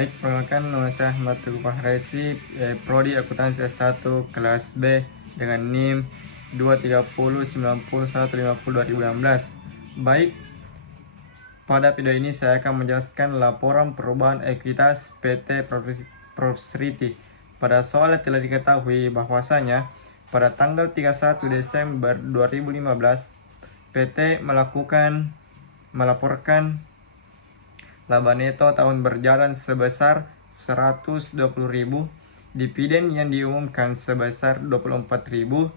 Baik, perkenalkan nama saya Ahmad Teguh Fahrezi, Prodi Akuntansi S1 kelas B dengan NIM 23090150216. Baik, pada video ini saya akan menjelaskan laporan perubahan ekuitas PT Prosperity. Pada soal yang telah diketahui bahwasanya pada tanggal 31 Desember 2015 PT melaporkan laba neto tahun berjalan sebesar 120.000, dividen yang diumumkan sebesar 24.000,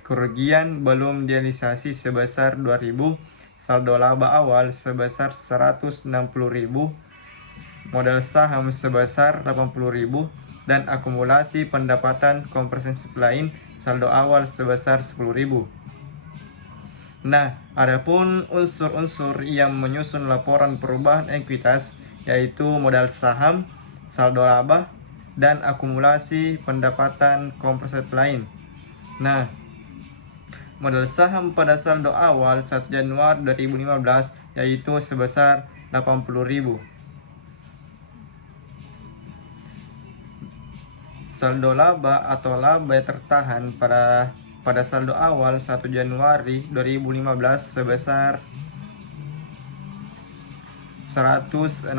kerugian belum direalisasi sebesar 2.000, saldo laba awal sebesar 160.000, modal saham sebesar 80.000, dan akumulasi pendapatan komprehensif lain saldo awal sebesar 10.000. Nah, adapun unsur-unsur yang menyusun laporan perubahan ekuitas yaitu modal saham, saldo laba, dan akumulasi pendapatan komprehensif lain. Nah, modal saham pada saldo awal 1 Januari 2015 yaitu sebesar 80.000. Saldo laba atau laba yang tertahan pada saldo awal 1 Januari 2015 sebesar 160.000.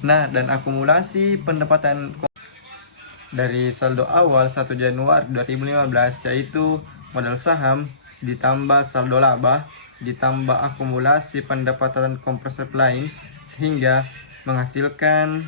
Nah, dan akumulasi pendapatan dari saldo awal 1 Januari 2015 yaitu modal saham ditambah saldo laba ditambah akumulasi pendapatan komprehensif lain sehingga menghasilkan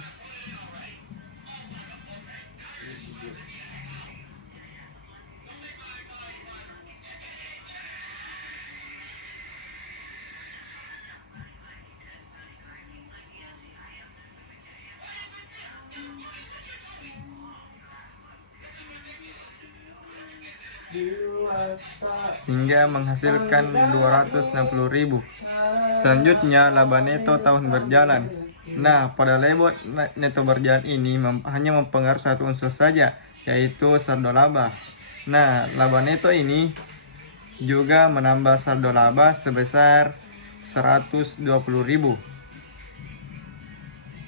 hingga menghasilkan 260.000. Selanjutnya laba neto tahun berjalan. Nah, pada laba neto berjalan ini hanya mempengaruhi satu unsur saja, yaitu saldo laba. Nah, laba neto ini juga menambah saldo laba sebesar 120.000.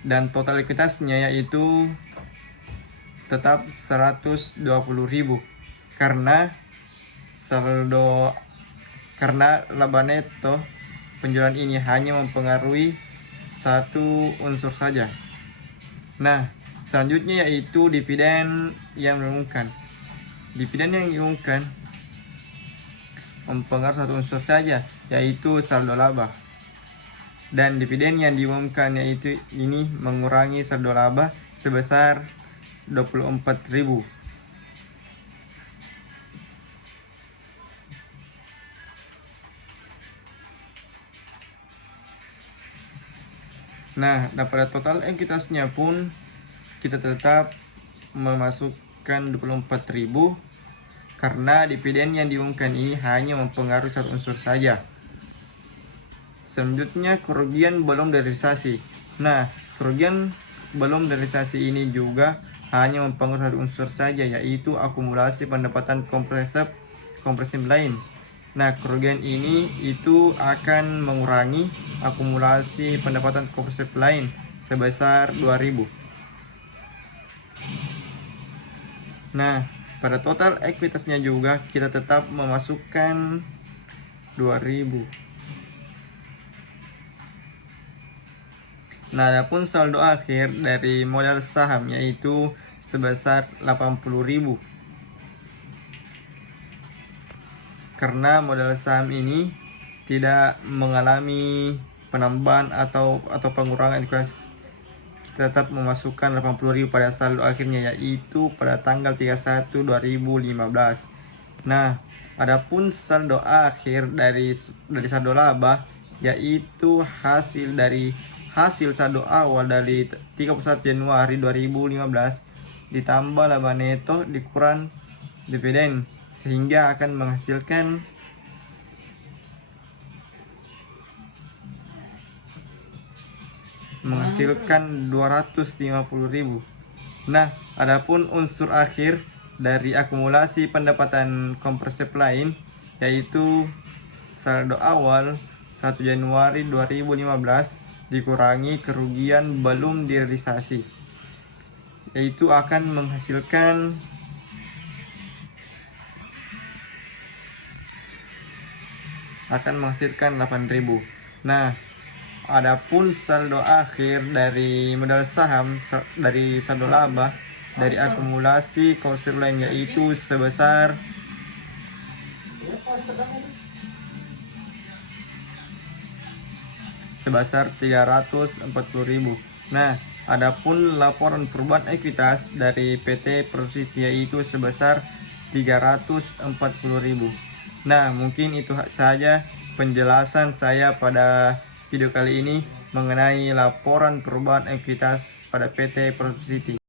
Dan total ekuitasnya yaitu tetap 120.000 karena laba neto penjualan ini hanya mempengaruhi satu unsur saja. Nah, selanjutnya yaitu dividen yang diumumkan. Dividen yang diumumkan mempengaruhi satu unsur saja, yaitu saldo laba. Dan dividen yang diumumkan yaitu ini mengurangi saldo laba sebesar 24.000. Nah, pada total ekuitasnya pun kita tetap memasukkan 24.000 karena dividen yang diumumkan ini hanya mempengaruhi satu unsur saja. Selanjutnya kerugian belum direalisasi. Nah, kerugian belum direalisasi ini juga hanya mempengaruhi satu unsur saja, yaitu akumulasi pendapatan komprehensif lain. Nah, kerugian ini itu akan mengurangi akumulasi pendapatan komprehensif lain sebesar 2.000. Nah, pada total ekuitasnya juga kita tetap memasukkan 2.000. Nah, adapun saldo akhir dari modal saham yaitu sebesar 80.000. Karena modal saham ini tidak mengalami penambahan atau pengurangan ekuitas, kita tetap memasukkan 80.000 pada saldo akhirnya yaitu pada tanggal 31 2015. Nah, adapun saldo akhir dari saldo laba yaitu hasil saldo awal dari 31 Januari 2015 ditambah laba neto dikurang dividen sehingga akan menghasilkan menghasilkan 250.000. Nah, adapun unsur akhir dari akumulasi pendapatan komprehensif lain yaitu saldo awal 1 Januari 2015 dikurangi kerugian belum direalisasi, yaitu akan menghasilkan 8.000. Nah, adapun saldo akhir dari modal saham dari saldo laba dari akumulasi kursor lain yaitu sebesar 340.000. Nah, adapun laporan perubahan ekuitas dari PT Persiti yaitu sebesar 340.000. Nah, mungkin itu saja penjelasan saya pada video kali ini mengenai laporan perubahan ekuitas pada PT Persiti.